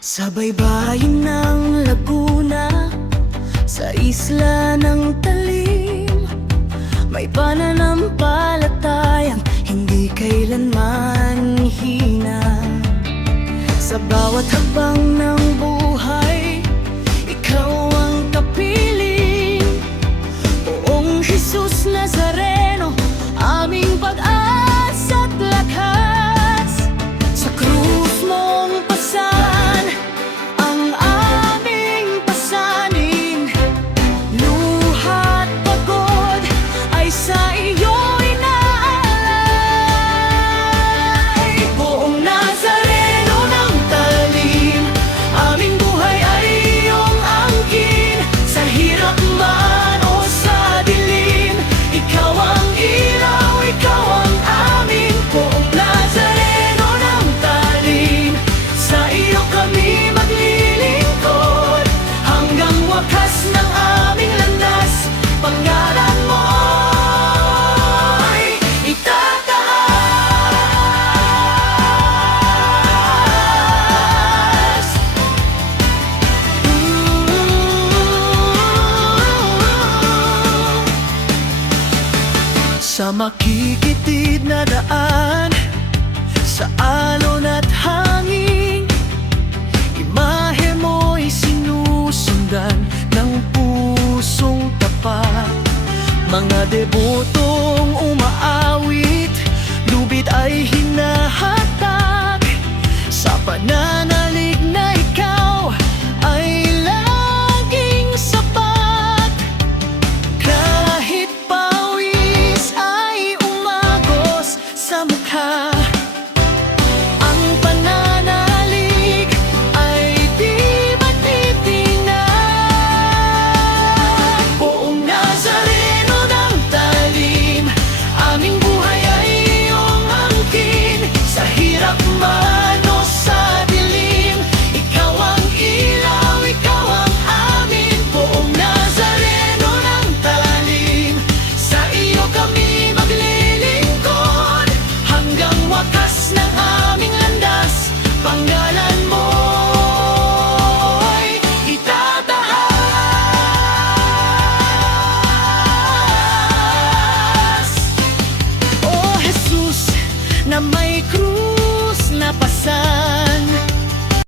Sa baybayin ng Laguna, sa isla ng Talim, may pananampalatayang hindi kailanman hina. Sa bawat hakbang ng buhay, ikaw ang kapiling. Poong Jesus Nazareno, aming pag-asa't lakas. Sa krus mong pasan ang aming pasanin, luha't pagod ay sa iyo inaalay. Poong Nazareno ng Talim, aming buhay ay iyong angkin. Sa hirap man o sa dilim, ikaw ang ilaw, ikaw ang amin. Poong Nazareno ng Talim, sa iyo kami maglilingkod hanggang wakas ng aming landas. Pangalan mo ay itataas. Sa makikitid na daan, sa alon at hangin, imahe mo'y sinusundan ng pusong tapat. Mga deboto